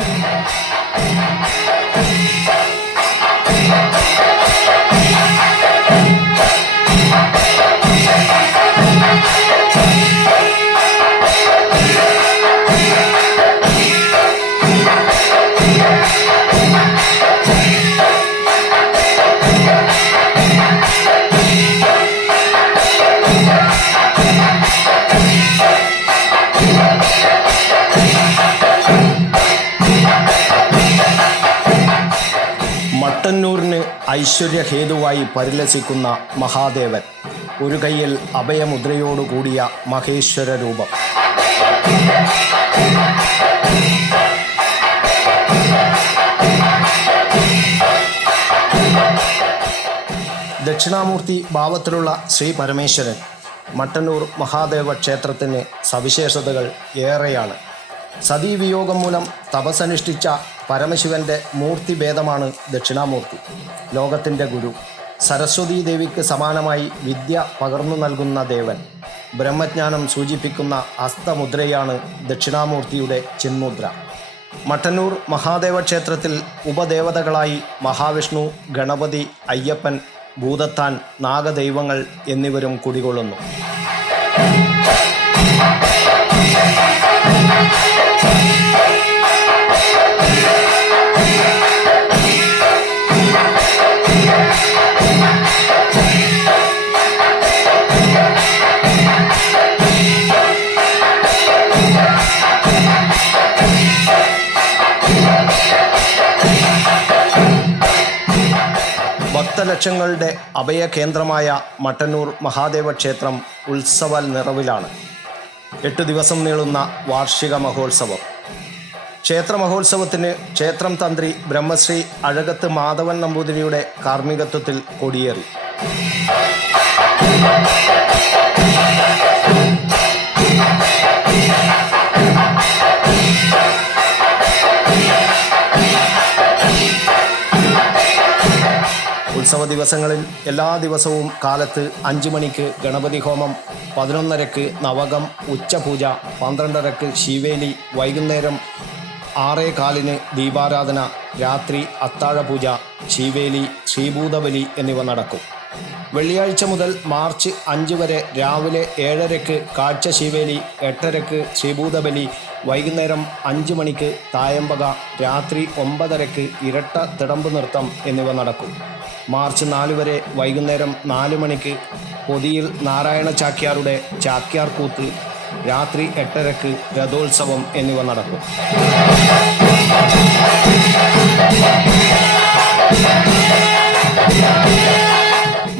Thank ഐശ്വര്യഹേതുവായി പരിലസിക്കുന്ന Mahadevan. ഒരു കൈയിൽ അഭയമുദ്രയോടുകൂടിയ മഹേശ്വര രൂപം ദക്ഷിണാമൂർത്തി ഭാവത്തിലുള്ള ശ്രീ പരമേശ്വരൻ മട്ടന്നൂർ മഹാദേവ ക്ഷേത്രത്തിന് സവിശേഷതകൾ ഏറെയാണ്. സതീവിയോഗം മൂലം തപസ്സനുഷ്ഠിച്ച പരമശിവന്റെ മൂർത്തിഭേദമാണ് ദക്ഷിണാമൂർത്തി. ലോകത്തിന്റെ ഗുരു. സരസ്വതീ ദേവിക്ക് സമാനമായി വിദ്യ പകർന്നു നൽകുന്ന ദേവൻ. ബ്രഹ്മജ്ഞാനം സൂചിപ്പിക്കുന്ന അസ്തമുദ്രയാണ് ദക്ഷിണാമൂർത്തിയുടെ ചിന്മുദ്ര. മട്ടന്നൂർ മഹാദേവ ക്ഷേത്രത്തിൽ ഉപദേവതകളായി മഹാവിഷ്ണു ഗണപതി അയ്യപ്പൻ ഭൂതത്താൻ നാഗദൈവങ്ങൾ എന്നിവരും കുടികൊള്ളുന്നു. ഭക്തലക്ഷങ്ങളുടെ അഭയകേന്ദ്രമായ മട്ടന്നൂർ മഹാദേവ ക്ഷേത്രം ഉത്സവ നിറവിലാണ്. എട്ട് ദിവസം നീളുന്ന വാർഷിക മഹോത്സവം. ക്ഷേത്ര മഹോത്സവത്തിന് ക്ഷേത്രം തന്ത്രി ബ്രഹ്മശ്രീ അഴകത്ത് മാധവൻ നമ്പൂതിരിയുടെ കാർമ്മികത്വത്തിൽ കൊടിയേറി. ഉത്സവ ദിവസങ്ങളിൽ എല്ലാ ദിവസവും കാലത്ത് അഞ്ച് മണിക്ക് ഗണപതി ഹോമം പതിനൊന്നരക്ക് നവകം ഉച്ചപൂജ പന്ത്രണ്ടരക്ക് ശിവേലി വൈകുന്നേരം ആറേ കാലിന് ദീപാരാധന രാത്രി അത്താഴപൂജ ശിവേലി ശ്രീഭൂതബലി എന്നിവ നടക്കും. വെള്ളിയാഴ്ച മുതൽ മാർച്ച് അഞ്ച് വരെ രാവിലെ ഏഴരയ്ക്ക് കാഴ്ച ശിവേലി എട്ടരയ്ക്ക് ശ്രീഭൂതബലി വൈകുന്നേരം അഞ്ച് മണിക്ക് തായമ്പക രാത്രി ഒമ്പതരയ്ക്ക് ഇരട്ട തിടമ്പ് നൃത്തം എന്നിവ നടക്കും. മാർച്ച് നാല് വരെ വൈകുന്നേരം നാല് മണിക്ക് പൊതിയിൽ നാരായണ ചാക്യാരുടെ ചാക്യാർ കൂത്ത് രാത്രി എട്ടരക്ക് രഥോത്സവം എന്നിവ നടക്കും.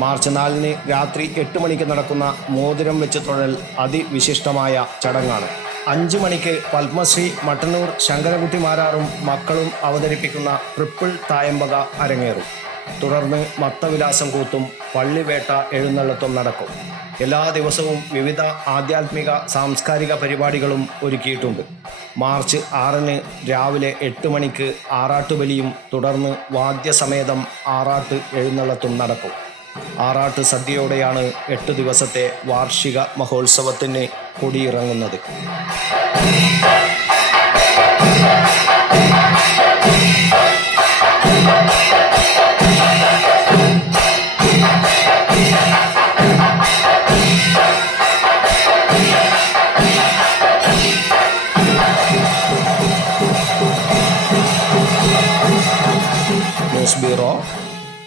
മാർച്ച് നാലിന് രാത്രി എട്ട് മണിക്ക് നടക്കുന്ന മോതിരം വെച്ച് തൊഴൽ അതിവിശിഷ്ടമായ ചടങ്ങാണ്. അഞ്ച് മണിക്ക് പത്മശ്രീ മട്ടന്നൂർ ശങ്കരകുട്ടി മാരാറും മക്കളും അവതരിപ്പിക്കുന്ന ട്രിപ്പിൾ തായമ്പക അരങ്ങേറും. തുടർന്ന് മത്തവിലാസം കൂത്തും പള്ളിവേട്ട എഴുന്നള്ളത്തും നടക്കും. എല്ലാ ദിവസവും വിവിധ ആധ്യാത്മിക സാംസ്കാരിക പരിപാടികളും ഒരുക്കിയിട്ടുണ്ട്. മാർച്ച് ആറിന് രാവിലെ എട്ട് മണിക്ക് ആറാട്ടുബലിയും തുടർന്ന് വാദ്യസമേതം ആറാട്ട് എഴുന്നള്ളത്തും നടക്കും. ആറാട്ട് സദ്യയോടെയാണ് എട്ട് ദിവസത്തെ വാർഷിക മഹോത്സവത്തിന് കൊടിയിറങ്ങുന്നത്.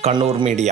കണ്ണൂർ മീഡിയ.